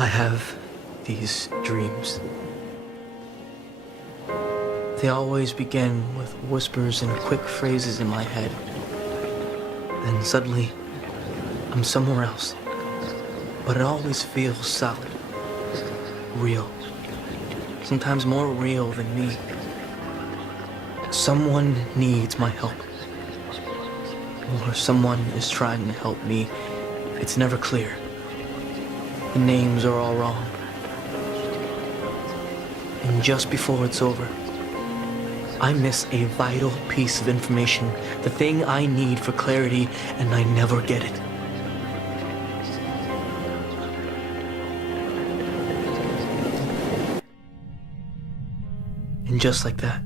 I have these dreams. They always begin with whispers and quick phrases in my head. Then suddenly, I'm somewhere else. But it always feels solid, real. Sometimes more real than me. Someone needs my help. Or someone is trying to help me. It's never clear. The names are all wrong. And just before it's over, I miss a vital piece of information, the thing I need for clarity, and I never get it. And just like that,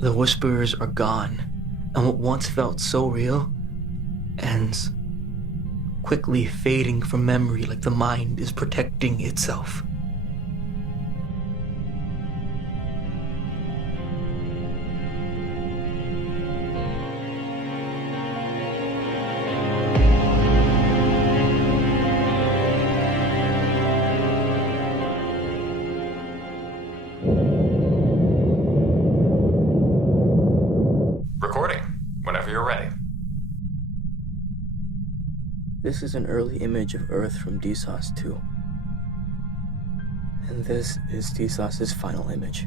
the whispers are gone, and what once felt so real ends, quickly fading from memory like the mind is protecting itself. Recording, whenever you're ready. This is an early image of Earth from DSOS 2. And this is DSOS's final image.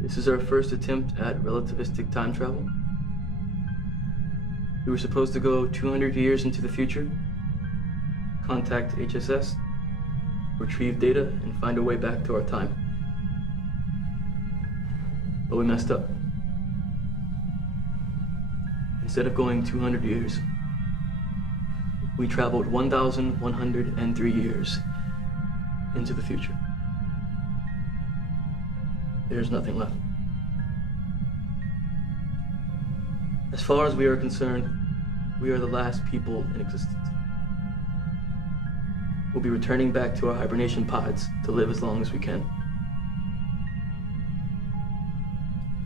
This is our first attempt at relativistic time travel. We were supposed to go 200 years into the future, contact HSS, retrieve data, and find a way back to our time. But we messed up. Instead of going 200 years, we traveled 1,103 years into the future. There's nothing left. As far as we are concerned, we are the last people in existence. We'll be returning back to our hibernation pods to live as long as we can.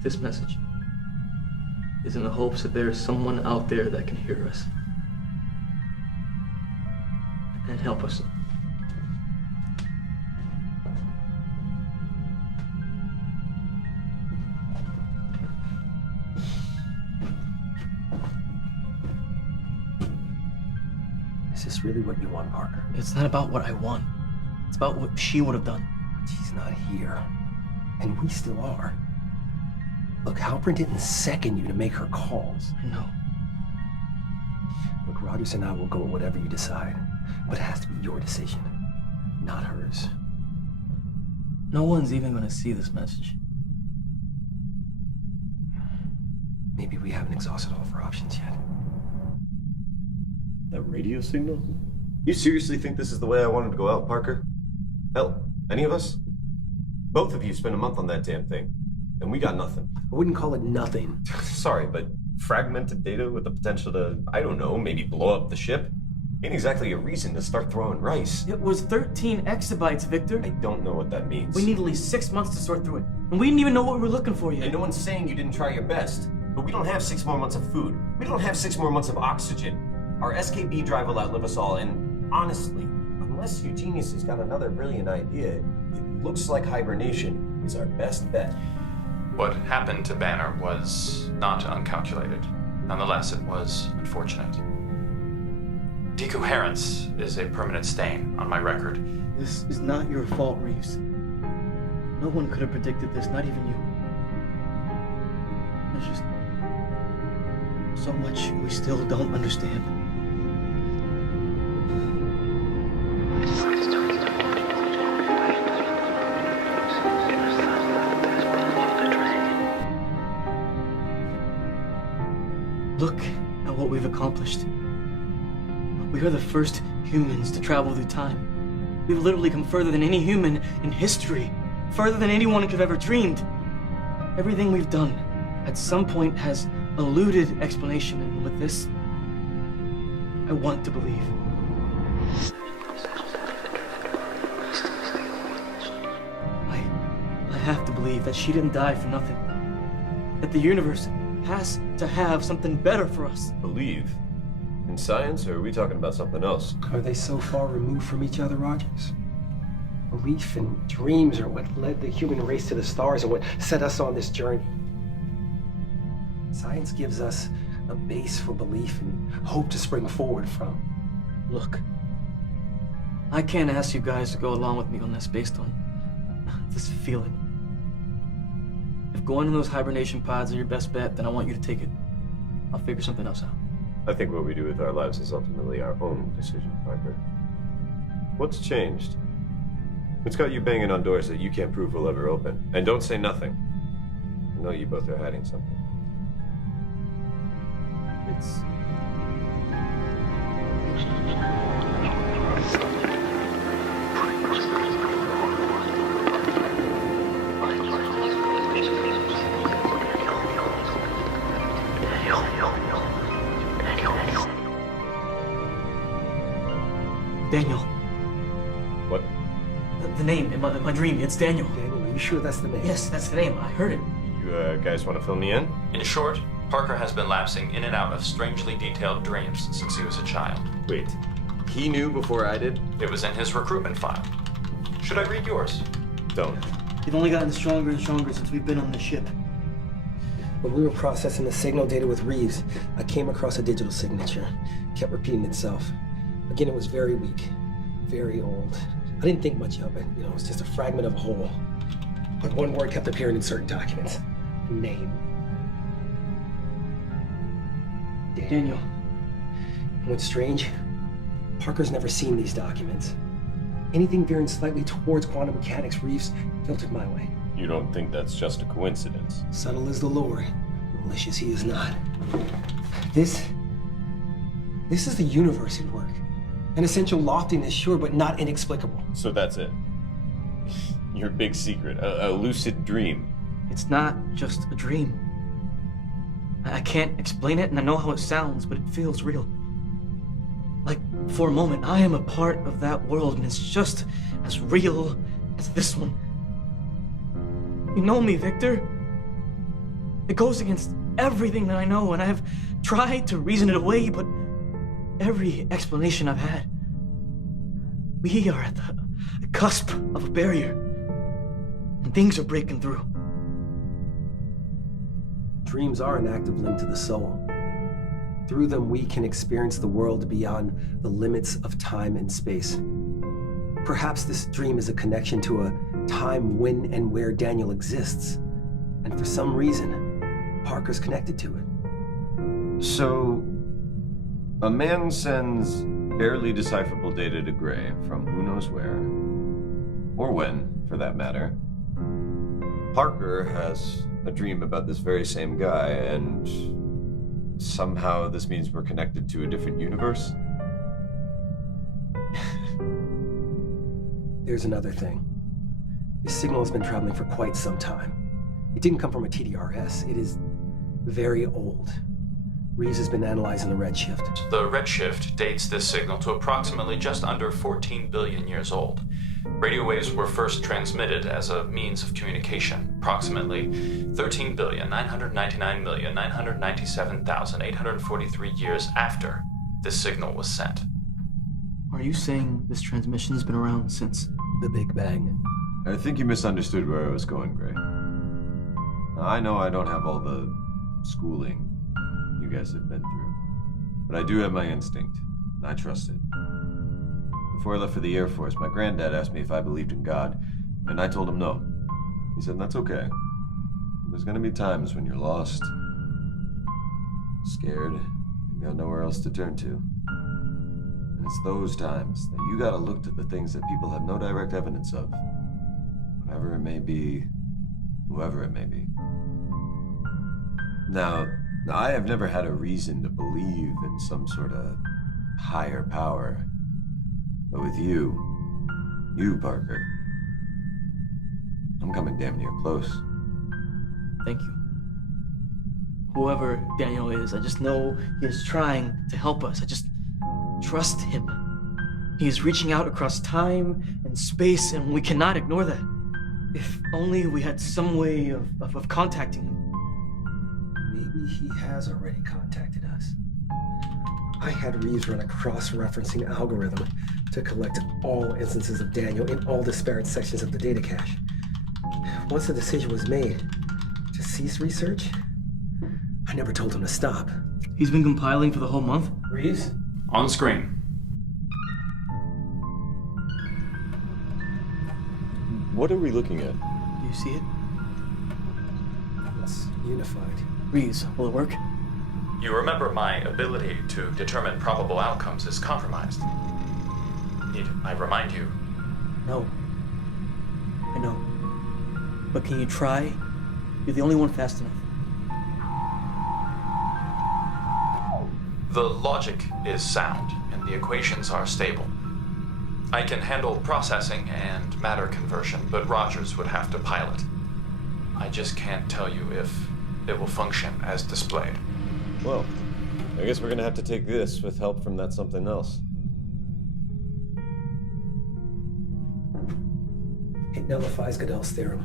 This message is in the hopes that there is someone out there that can hear us and help us. Is this really what you want, Parker? It's not about what I want. It's about what she would have done. But she's not here. And we still are. Look, Halpern didn't second you to make her calls. I know. Look, Rogers and I will go with whatever you decide. But it has to be your decision, not hers. No one's even gonna see this message. Maybe we haven't exhausted all of our options yet. That radio signal? You seriously think this is the way I wanted to go out, Parker? Hell, any of us? Both of you spent a month on that damn thing, and we got nothing. I wouldn't call it nothing. Sorry, but fragmented data with the potential to, I don't know, maybe blow up the ship? Ain't exactly a reason to start throwing rice. It was 13 exabytes, Victor. I don't know what that means. We need at least 6 months to sort through it. And we didn't even know what we were looking for yet. And no one's saying you didn't try your best. But we don't have 6 more months of food. We don't have 6 more months of oxygen. Our SKB drive will outlive us all, and honestly, unless you geniuses got another brilliant idea, it looks like hibernation is our best bet. What happened to Banner was not uncalculated. Nonetheless, it was unfortunate. Decoherence is a permanent stain on my record. This is not your fault, Reeves. No one could have predicted this, not even you. There's just so much we still don't understand. Look at what we've accomplished. We are the first humans to travel through time. We've literally come further than any human in history, further than anyone could have ever dreamed. Everything we've done at some point has eluded explanation, and with this, I want to believe. I have to believe that she didn't die for nothing. That the universe has to have something better for us. Believe? talking science, or are we talking about something else? Are they so far removed from each other, Rogers? Belief and dreams are what led the human race to the stars and what set us on this journey. Science gives us a base for belief and hope to spring forward from. Look, I can't ask you guys to go along with me on this based on this feeling. If going in those hibernation pods are your best bet, then I want you to take it. I'll figure something else out. I think what we do with our lives is ultimately our own decision, Parker. What's changed? What's got you banging on doors that you can't prove will ever open? And don't say nothing. I know you both are hiding something. It's... Daniel. What? The name in my dream, it's Daniel. Daniel, are you sure that's the name? Yes, that's the name. I heard it. You guys want to fill me in? In short, Parker has been lapsing in and out of strangely detailed dreams since he was a child. Wait, he knew before I did? It was in his recruitment file. Should I read yours? Don't. They've only gotten stronger and stronger since we've been on this ship. When we were processing the signal data with Reeves, I came across a digital signature. It kept repeating itself. Again, it was very weak, very old. I didn't think much of it. It was just a fragment of a whole. But one word kept appearing in certain documents. Name. Daniel. And what's strange, Parker's never seen these documents. Anything veering slightly towards quantum mechanics, Reeves filtered my way. You don't think that's just a coincidence? Subtle is the Lord, malicious he is not. This is the universe at work. An essential loftiness, sure, but not inexplicable. So that's it. Your big secret, a lucid dream. It's not just a dream. I can't explain it, and I know how it sounds, but it feels real. Like, for a moment, I am a part of that world, and it's just as real as this one. You know me, Victor. It goes against everything that I know, and I have tried to reason it away, but every explanation I've had, we are at the cusp of a barrier, and things are breaking through. Dreams are an active link to the soul. Through them, we can experience the world beyond the limits of time and space. Perhaps this dream is a connection to a time when and where Daniel exists, and for some reason, Parker's connected to it. So, a man sends barely decipherable data to Gray from who knows where, or when, for that matter. Parker has a dream about this very same guy, and somehow this means we're connected to a different universe? There's another thing. This signal has been traveling for quite some time. It didn't come from a TDRS. It is very old. Reeves has been analyzing the redshift. The redshift dates this signal to approximately just under 14 billion years old. Radio waves were first transmitted as a means of communication approximately 13,999,997,843 years after this signal was sent. Are you saying this transmission's been around since The Big Bang. I think you misunderstood where I was going, Gray. I know I don't have all the schooling you guys have been through, but I do have my instinct, and I trust it. Before I left for the Air Force, my granddad asked me if I believed in God, and I told him no. He said, that's okay. There's gonna be times when you're lost, scared, and got nowhere else to turn to. And it's those times that you gotta look to the things that people have no direct evidence of. Whatever it may be, whoever it may be. Now, I have never had a reason to believe in some sort of higher power. But with you, Parker, I'm coming damn near close. Thank you. Whoever Daniel is, I just know he is trying to help us. I just trust him. He is reaching out across time and space, and we cannot ignore that. If only we had some way of contacting him. Maybe he has already contacted us. I had Reeves run a cross-referencing algorithm to collect all instances of Daniel in all disparate sections of the data cache. Once the decision was made to cease research, I never told him to stop. He's been compiling for the whole month? Reeves? On screen. What are we looking at? Do you see it? It's unified. Reeves, will it work? You remember my ability to determine probable outcomes is compromised. Need I remind you? No. I know. But can you try? You're the only one fast enough. The logic is sound, and the equations are stable. I can handle processing and matter conversion, but Rogers would have to pilot. I just can't tell you if it will function as displayed. Well, I guess we're gonna have to take this with help from that something else. It nullifies Gödel's theorem.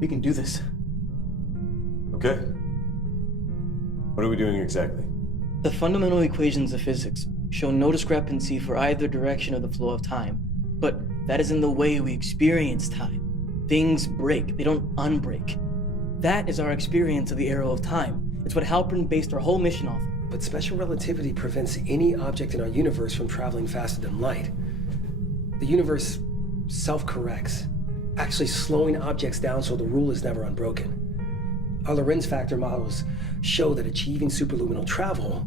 We can do this. Okay. What are we doing exactly? The fundamental equations of physics show no discrepancy for either direction of the flow of time, but that is in the way we experience time. Things break, they don't unbreak. That is our experience of the arrow of time. It's what Halpern based our whole mission off. But special relativity prevents any object in our universe from traveling faster than light. The universe self-corrects, actually slowing objects down so the rule is never unbroken. Our Lorentz factor models show that achieving superluminal travel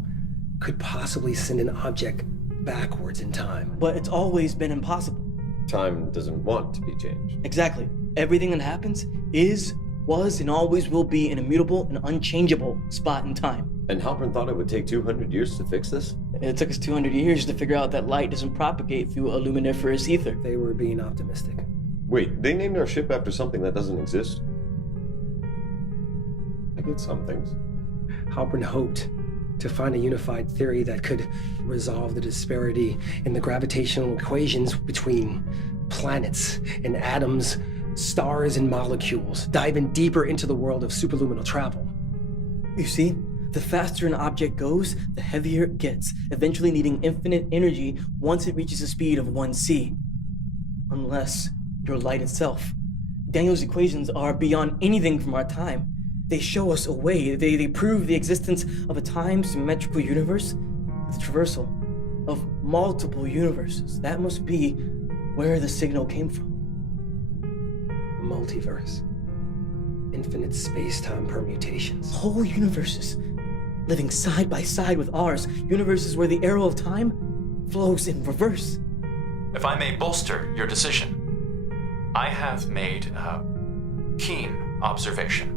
could possibly send an object backwards in time. But it's always been impossible. Time doesn't want to be changed. Exactly. Everything that happens is, was, and always will be an immutable and unchangeable spot in time. And Halpern thought it would take 200 years to fix this? It took us 200 years to figure out that light doesn't propagate through a luminiferous ether. They were being optimistic. Wait, they named our ship after something that doesn't exist? I get some things. Halpern hoped to find a unified theory that could resolve the disparity in the gravitational equations between planets and atoms, stars and molecules, diving deeper into the world of superluminal travel. You see, the faster an object goes, the heavier it gets, eventually needing infinite energy once it reaches the speed of 1c. Unless you're light itself. Daniel's equations are beyond anything from our time. They show us a way. They prove the existence of a time-symmetrical universe with traversal of multiple universes. That must be where the signal came from. A multiverse. Infinite space-time permutations. Whole universes living side by side with ours. Universes where the arrow of time flows in reverse. If I may bolster your decision, I have made a keen observation.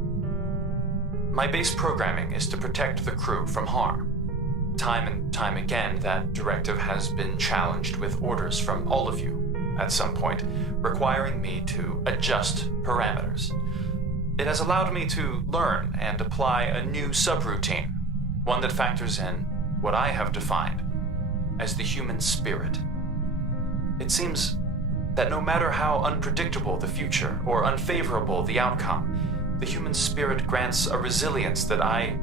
My base programming is to protect the crew from harm. Time and time again, that directive has been challenged with orders from all of you at some point, requiring me to adjust parameters. It has allowed me to learn and apply a new subroutine, one that factors in what I have defined as the human spirit. It seems that no matter how unpredictable the future or unfavorable the outcome, the human spirit grants a resilience that I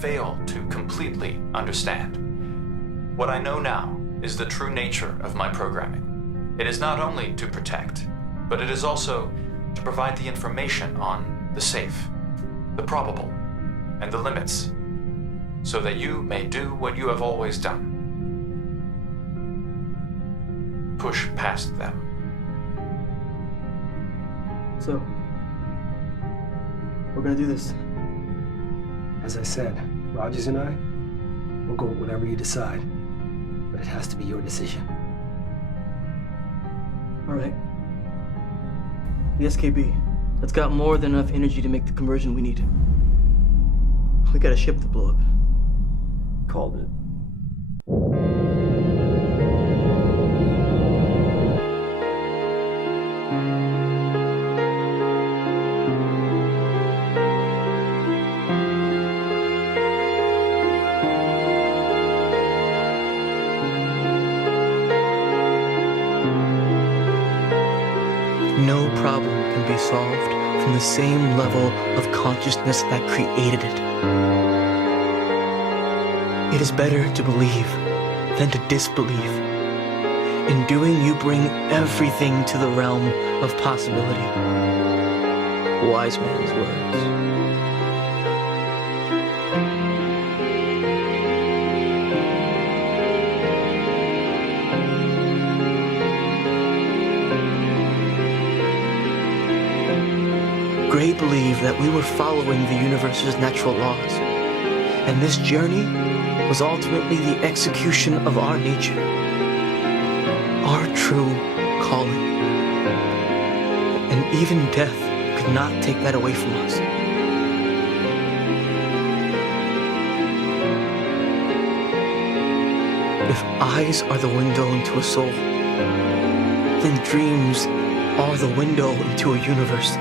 fail to completely understand. What I know now is the true nature of my programming. It is not only to protect, but it is also to provide the information on the safe, the probable, and the limits, so that you may do what you have always done. Push past them. So, we're gonna do this. As I said, Rogers and I will go with whatever you decide, but it has to be your decision. All right. The SKB, that's got more than enough energy to make the conversion we need. We got a ship to blow up. Called it. No problem can be solved from the same level of consciousness that created it. It is better to believe than to disbelieve. In doing, you bring everything to the realm of possibility. Wise man's words. Gray believed that we were following the universe's natural laws, and this journey was ultimately the execution of our nature, our true calling. And even death could not take that away from us. If eyes are the window into a soul, then dreams are the window into a universe.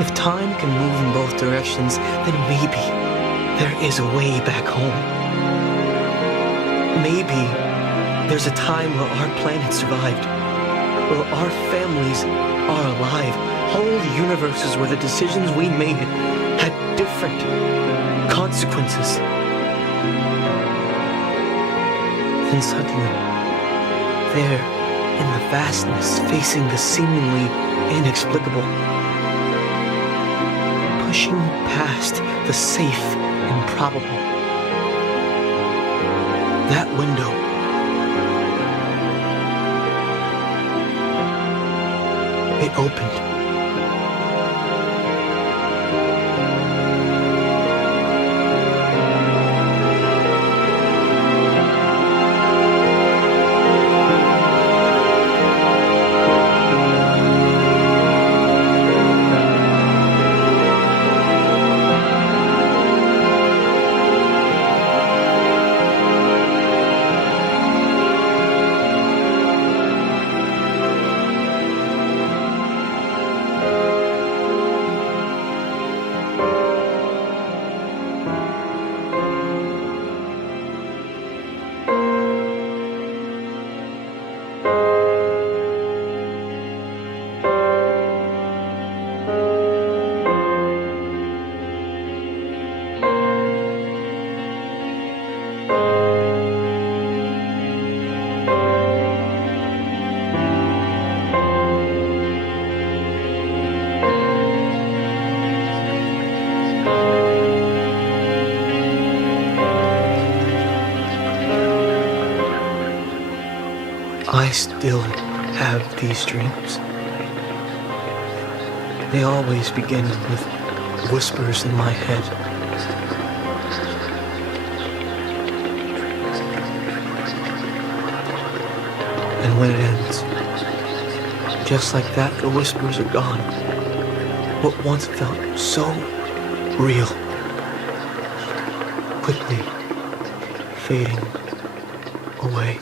If time can move in both directions, then maybe there is a way back home. Maybe there's a time where our planet survived, where our families are alive, whole universes where the decisions we made had different consequences. Then suddenly, there in the vastness facing the seemingly inexplicable, pushing past the safe and probable, that window it opened. I still have these dreams. They always begin with whispers in my head. And when it ends, just like that, the whispers are gone. What once felt so real, quickly fading away.